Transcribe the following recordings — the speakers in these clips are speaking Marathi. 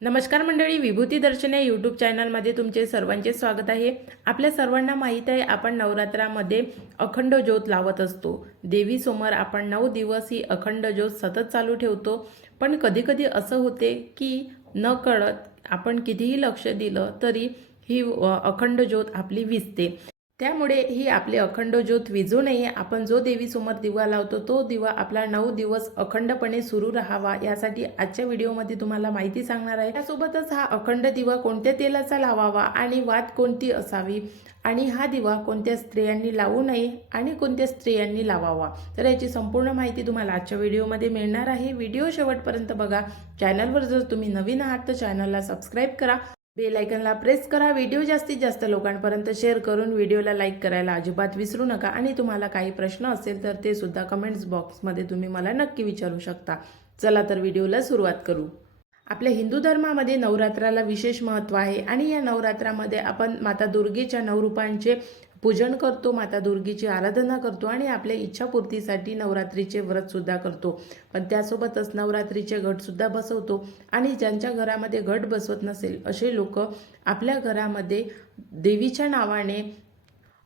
नमस्कार मंडळी, विभूती दर्शने यूट्यूब चॅनलमध्ये तुमचे सर्वांचे स्वागत आहे। आपल्या सर्वांना माहीत आहे, आपण नवरात्रामध्ये अखंड ज्योत लावत असतो। देवी समोर आपण 9 दिवस ही अखंड ज्योत सतत चालू ठेवतो। पण कधी कधी असं होते की नकळत आपण कितीही लक्ष दिलं तरी ही अखंड ज्योत आपली विझते। त्यामुळे ही आपली अखंड ज्योत विझू नये, आपण जो देवीसमोर दिवा लावतो तो दिवा आपला 9 दिवस अखंडपणे सुरू राहावा यासाठी आजच्या व्हिडिओमध्ये तुम्हाला माहिती सांगणार आहे। त्यासोबतच हा अखंड दिवा कोणत्या तेलाचा लावावा आणि वात कोणती असावी आणि हा दिवा कोणत्या स्त्रियांनी लावू नये आणि कोणत्या स्त्रियांनी लावावा, तर याची संपूर्ण माहिती तुम्हाला आजच्या व्हिडिओमध्ये मिळणार आहे। व्हिडिओ शेवटपर्यंत बघा। चॅनलवर जर तुम्ही नवीन आहात तर चॅनलला सबस्क्राईब करा, बेल आयकॉनला प्रेस करा, व्हिडिओ जास्तीत जास्त लोकांपर्यंत शेअर करून व्हिडिओला लाईक करायला अजिबात विसरू नका। आणि तुम्हाला काही प्रश्न असेल तर ते सुद्धा कमेंट्स बॉक्समध्ये तुम्ही मला नक्की विचारू शकता। चला तर व्हिडिओला सुरुवात करू। आपल्या हिंदू धर्मामध्ये नवरात्राला विशेष महत्त्व आहे आणि या नवरात्रामध्ये आपण माता दुर्गेच्या 9 रूपांचे पूजन करतो, माता दुर्गेची आराधना करतो आणि आपल्या इच्छापूर्तीसाठी नवरात्रीचे व्रत सुद्धा करतो। पण त्यासोबतच नवरात्रीचे घट सुद्धा बसवतो आणि ज्यांच्या घरामध्ये घट बसवत नसेल असे लोक आपल्या घरामध्ये देवीच्या नावाने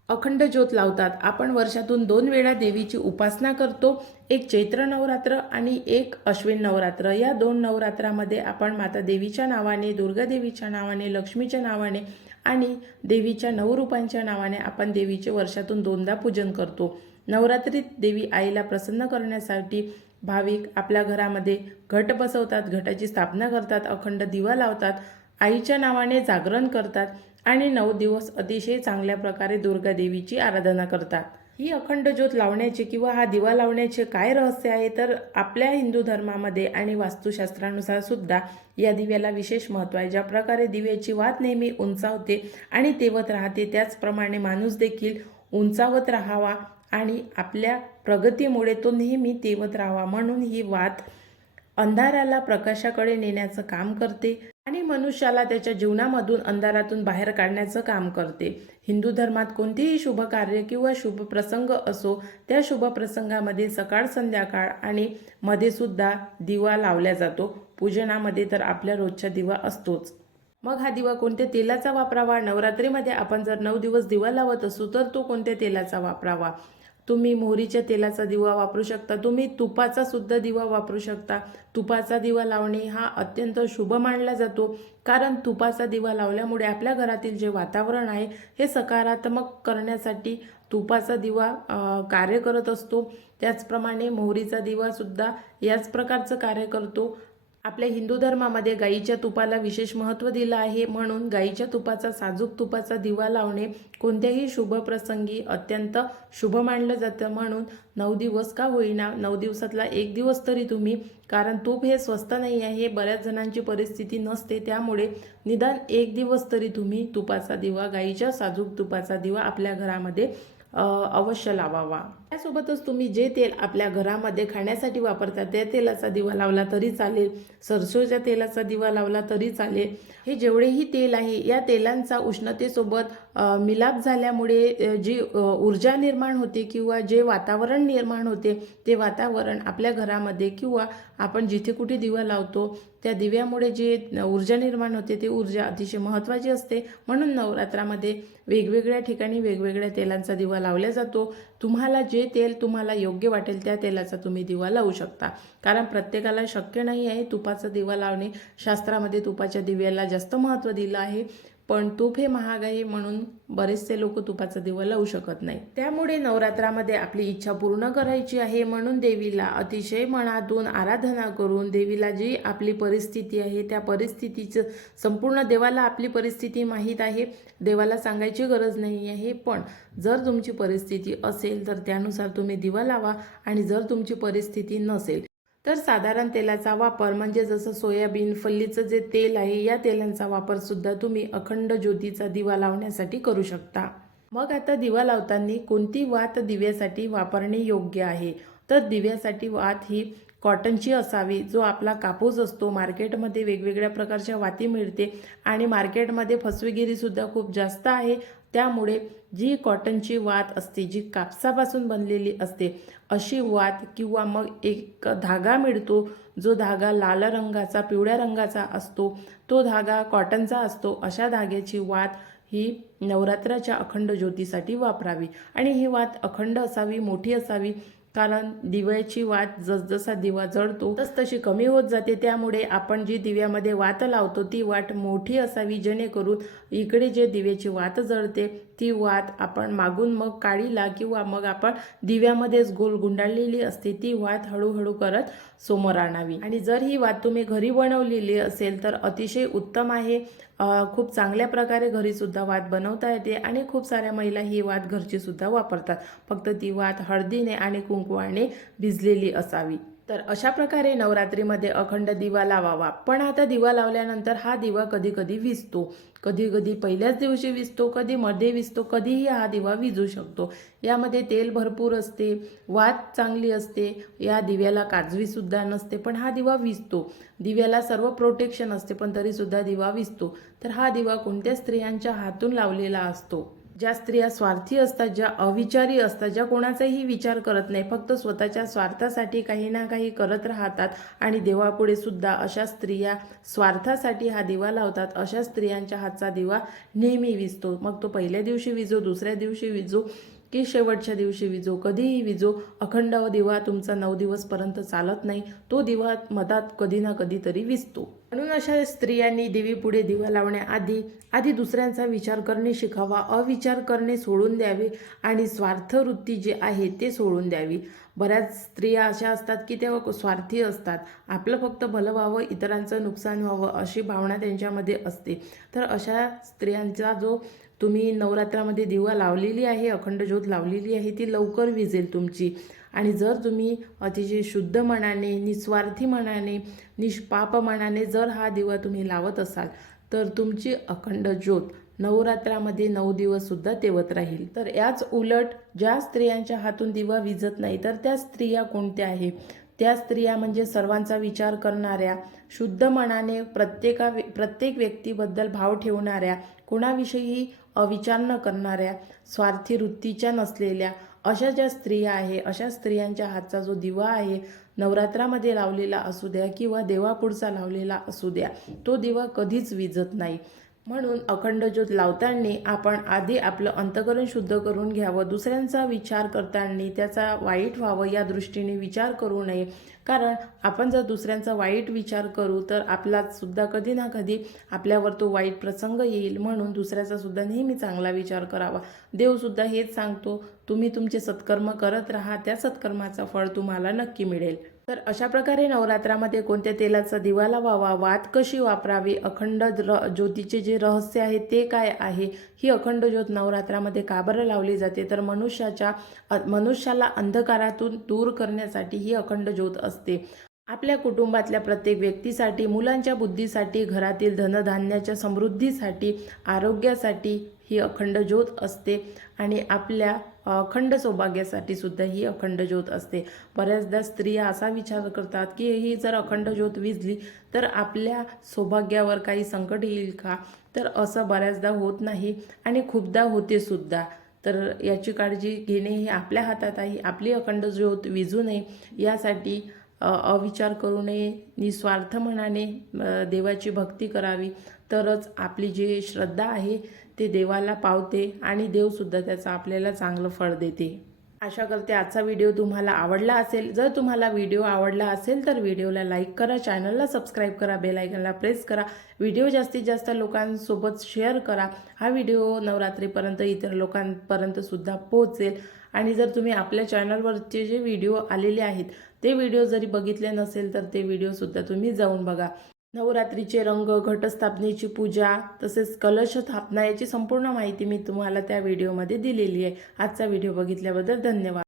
अखंड ज्योत लावतात। आपण वर्षातून 2 वेळा देवीची उपासना करतो, एक चैत्र नवरात्र आणि एक अश्विन नवरात्र। या 2 नवरात्रामध्ये आपण माता देवीच्या नावाने, दुर्गा देवीच्या नावाने, लक्ष्मीच्या नावाने आणि देवीच्या 9 रूपांच्या नावाने आपण देवीचे वर्षातून 2दा पूजन करतो। नवरात्रीत देवी आईला प्रसन्न करण्यासाठी भाविक आपल्या घरामध्ये घट बसवतात, घटाची स्थापना करतात, अखंड दिवा लावतात, आईच्या नावाने जागरण करतात आणि 9 दिवस अतिशय चांगल्या प्रकारे दुर्गा देवीची आराधना करतात। ही अखंड ज्योत लावण्याचे किंवा हा दिवा लावण्याचे काय रहस्य आहे, तर आपल्या हिंदू धर्मामध्ये आणि वास्तुशास्त्रानुसार सुद्धा या दिव्याला विशेष महत्त्व आहे। ज्या प्रकारे दिव्याची वात नेहमी उंचावते आणि तेवत राहते, त्याचप्रमाणे माणूस देखील उंचावत राहावा आणि आपल्या प्रगतीमुळे तो नेहमी तेवत राहावा, म्हणून ही वात अंधाराला प्रकाशाकडे नेण्याचं काम करते आणि मनुष्याला त्याच्या जीवनामधून अंधारातून बाहेर काढण्याचं काम करते। हिंदू धर्मात कोणतेही शुभ कार्य किंवा शुभ प्रसंग असो, त्या शुभ प्रसंगामध्ये सकाळ संध्याकाळ आणि मध्ये सुद्धा दिवा लावला जातो। पूजनामध्ये तर आपल्या रोजचा दिवा असतोच। मग हा दिवा कोणत्या तेलाचा वापरावा? नवरात्रीमध्ये आपण जर 9 दिवस दिवा लावत असू तर तो कोणत्या तेलाचा वापरावा? तुम्ही मोहरीच्या तेलाचा दिवा वापरू शकता, तुम्ही तुपाचा सुद्धा दिवा वापरू शकता। तुपाचा दिवा लावणे हा अत्यंत शुभ मानला जातो, कारण तुपाचा दिवा लावल्यामुळे आपल्या घरातील जे वातावरण आहे हे सकारात्मक करण्यासाठी तुपाचा दिवा कार्य करत असतो। त्याचप्रमाणे मोहरीचा दिवा सुद्धा याच प्रकारचं कार्य करतो। आपल्या हिंदू धर्मामध्ये गाईच्या तुपाला विशेष महत्त्व दिलं आहे, म्हणून गाईच्या तुपाचा, साजूक तुपाचा दिवा लावणे कोणत्याही शुभ प्रसंगी अत्यंत शुभ मानलं जातं। म्हणून 9 दिवस का होईना, 9 दिवसातला 1 दिवस तरी तुम्ही, कारण तूप हे स्वस्त नाही आहे, बऱ्याच जणांची परिस्थिती नसते, त्यामुळे निदान 1 दिवस तरी तुम्ही तुपाचा दिवा, गाईच्या साजूक तुपाचा दिवा आपल्या घरामध्ये अवश्य लावावा। त्यासोबतच तुम्ही जे तेल आपल्या घरामध्ये खाण्यासाठी वापरता त्या तेलाचा दिवा लावला तरी चालेल, सरसोच्या तेलाचा दिवा लावला तरी चालेल। हे जेवढेही तेल आहे या तेलांचा उष्णतेसोबत मिलाप झाल्यामुळे जी ऊर्जा निर्माण होते किंवा जे वातावरण निर्माण होते, ते वातावरण आपल्या घरामध्ये किंवा आपण जिथे कुठे दिवा लावतो त्या दिव्यामुळे जे ऊर्जा निर्माण होते ती ऊर्जा अतिशय महत्त्वाची असते। म्हणून नवरात्रामध्ये वेगवेगळ्या ठिकाणी वेगवेगळ्या तेलांचा दिवा लावला जातो। तुम्हाला जे तेल तुम्हाला योग्य वाटेल त्या तेलाचा तुम्ही दिवा लावू शकता, कारण प्रत्येकाला शक्य नाही आहे तुपाचा दिवा लावणे। शास्त्रामध्ये तुपाच्या दिव्याला जास्त महत्त्व दिलं आहे, पण तूप हे महाग आहे म्हणून बरेचसे लोक तुपाचा दिवा लावू शकत नाही। त्यामुळे नवरात्रामध्ये आपली इच्छा पूर्ण करायची आहे, म्हणून देवीला अतिशय मनातून आराधना करून देवीला जी आपली परिस्थिती आहे त्या परिस्थितीचं, संपूर्ण देवाला आपली परिस्थिती माहीत आहे, देवाला सांगायची गरज नाही आहे। पण जर तुमची परिस्थिती असेल तर त्यानुसार तुम्ही दिवा लावा आणि जर तुमची परिस्थिती नसेल तर साधारण तेलाचा वापर, म्हणजे जसं सोयाबीन, फल्लीचं जे तेल आहे या तेलांचा वापर सुद्धा तुम्ही अखंड ज्योतीचा दिवा लावण्यासाठी करू शकता। मग आता दिवा लावताना कोणती वात दिव्यासाठी वापरणे योग्य आहे, तर दिव्यासाठी वात ही कॉटनची असावी, जो आपला कापूस असतो. मार्केटमध्ये वेगवेगळ्या प्रकारच्या वाती मिळते आणि मार्केटमध्ये फसवेगिरीसुद्धा खूप जास्त आहे. त्यामुळे जी कॉटनची वात असते, जी कापसापासून बनलेली असते, अशी वात किंवा मग एक धागा मिळतो, जो धागा लाल रंगाचा, पिवळ्या रंगाचा असतो, तो धागा कॉटनचा असतो. अशा धाग्याची वात ही नवरात्राच्या अखंड ज्योतीसाठी वापरावी आणि ही वात अखंड असावी, मोठी असावी. कारण दिव्याची वात जसजसा दिवा जळतो तशी कमी होत जाते. त्यामुळे आपण जी दिव्यामध्ये वात लावतो ती वात मोठी असावी, जेणेकरून इकडे जे दिव्याची वात जळते ती वात आपण मागून मग काळीला किंवा मग आपण दिव्यामध्येच गोल गुंडाळलेली असते ती वात हळूहळू करत समोर आणावी. आणि जर ही वात तुम्ही घरी बनवलेली असेल तर अतिशय उत्तम आहे. खूप चांगल्या प्रकारे घरीसुद्धा वात बनवता येते आणि खूप साऱ्या महिला ही वात घरचीसुद्धा वापरतात. फक्त ती वात हळदीने आणि कुंकवाने भिजलेली असावी. तर अशा प्रकारे नवरात्रीमध्ये अखंड दिवा लावावा. पण आता दिवा लावल्यानंतर हा दिवा कधी कधी विझतो, कधी कधी पहिल्याच दिवशी विझतो, कधी मध्ये विझतो, कधीही हा दिवा विझू शकतो. यामध्ये तेल भरपूर असते, वात चांगली असते, या दिव्याला काजवीसुद्धा नसते, पण हा दिवा विझतो. दिव्याला सर्व प्रोटेक्शन असते, पण तरीसुद्धा दिवा विझतो. तर हा दिवा कोणत्या स्त्रियांच्या हातून लावलेला असतो? ज्या स्त्रिया स्वार्थी असतात, ज्या अविचारी असतात, ज्या कोणाचाही विचार करत नाही, फक्त स्वतःच्या स्वार्थासाठी काही ना काही करत राहतात आणि देवापुढे सुद्धा अशा स्त्रिया स्वार्थासाठी हा दिवा लावतात. अशा स्त्रियांच्या हातचा दिवा नेहमी विझतो. मग तो पहिल्या दिवशी विझो, दुसऱ्या दिवशी विझो की शेवटच्या दिवशी विझो, कधीही विझो, अखंड दिवा तुमचा 9 दिवसपर्यंत चालत नाही. तो दिवा मधात कधी ना कधीतरी विझतो. म्हणून अशा स्त्रियांनी देवीपुढे दिवा लावण्याआधी दुसऱ्यांचा विचार करणे शिकावा, अविचार करणे सोडून द्यावे आणि स्वार्थवृत्ती जी आहे ते सोडून द्यावी. बऱ्याच स्त्रिया अशा असतात की त्या स्वार्थी असतात, आपलं फक्त भलं व्हावं, इतरांचं नुकसान व्हावं अशी भावना त्यांच्यामध्ये असते. तर अशा स्त्रियांचा जो तुम्ही नवरात्रामध्ये दिवा लावलेली आहे, अखंड ज्योत लावलेली आहे, ती लवकर विझेल तुमची. आणि जर तुम्ही अतिशय शुद्ध मनाने, निस्वार्थी मनाने, निष्पाप मनाने जर हा दिवा तुम्ही लावत असाल तर तुमची अखंड ज्योत नवरात्रामध्ये 9 दिवससुद्धा तेवत राहील. तर याच उलट ज्या स्त्रियांच्या हातून दिवा विझत नाही तर त्या स्त्रिया कोणत्या आहे? त्या स्त्रिया म्हणजे सर्वांचा विचार करणाऱ्या, शुद्ध मनाने प्रत्येक व्यक्तीबद्दल भाव ठेवणाऱ्या, कोणाविषयी अविचार न करणाऱ्या, स्वार्थी वृत्तीच्या नसलेल्या अशा ज्या स्त्रिया आहे, अशा स्त्रियांच्या हातचा जो दिवा आहे, नवरात्रामध्ये लावलेला असू द्या किंवा देवापुढचा लावलेला असू द्या, तो दिवा कधीच विझत नाही. म्हणून अखंड ज्योत लावताना आपण आधी आपलं अंतःकरण शुद्ध करून घ्यावं. दुसऱ्यांचा विचार करताना त्याचा वाईट व्हावं या दृष्टीने विचार करू नये. कारण आपण जर दुसऱ्यांचा वाईट विचार करू तर आपलाच सुद्धा कधी ना कधी आपल्यावर तो वाईट प्रसंग येईल. म्हणून दुसऱ्याचा सुद्धा नेहमी चांगला विचार करावा. देवसुद्धा हेच सांगतो, तुम्ही तुमचे सत्कर्म करत राहा, त्या सत्कर्माचं फळ तुम्हाला नक्की मिळेल. तर अशा प्रकारे नवरात्रामध्ये कोणत्या तेलाचा दिवा लावावा, वात कशी वापरावी, अखंड ज्योतीचे जे रहस्य आहे ते काय आहे, ही अखंड ज्योत नवरात्रामध्ये का बरं लावली जाते तर मनुष्याला अंधकारातून दूर करण्यासाठी ही अखंड ज्योत असते. आपल्या कुटुंबातल्या प्रत्येक व्यक्तीसाठी, मुलांच्या बुद्धीसाठी, घरातील धनधान्याच्या समृद्धीसाठी, आरोग्यासाठी ही अखंड ज्योत असते आणि आपल्या अखंड सौभाग्यासाठी सुद्धा ही अखंड ज्योत असते. बऱ्याचदा स्त्रिया असा विचार करतात की ही जर अखंड ज्योत विझली तर आपल्या सौभाग्यावर काही संकट येईल का? तर असं बऱ्याचदा होत नाही आणि खूपदा होते सुद्धा. तर याची काळजी घेणे हे आपल्या हातात आहे. आपली अखंड ज्योत विझू नये यासाठी अविचार करू नये, निस्वार्थ मनाने देवाची भक्ती करावी. तरच आपली जी श्रद्धा आहे ते देवाला पावते आणि देवसुद्धा त्याचं आपल्याला चांगलं फळ देते. आशा करते आजचा व्हिडिओ तुम्हाला आवडला असेल. जर तुम्हाला व्हिडिओ आवडला असेल तर व्हिडिओला लाईक करा, चॅनलला सबस्क्राईब करा, बेल आयकॉनला प्रेस करा, व्हिडिओ जास्तीत जास्त लोकांसोबत शेअर करा. हा व्हिडिओ नवरात्रीपर्यंत इतर लोकांपर्यंत सुद्धा पोहोचेल. आणि जर तुम्ही आपल्या चॅनलवरचे जे व्हिडिओ आलेले आहेत ते व्हिडिओ जरी बघितले नसेल तर ते व्हिडिओसुद्धा तुम्ही जाऊन बघा. नवरात्रीचे रंग, घटस्थापनेची पूजा तसेच कलश स्थापना याची संपूर्ण माहिती मी तुम्हाला त्या व्हिडिओमध्ये दिलेली आहे. आजचा व्हिडिओ बघितल्याबद्दल धन्यवाद.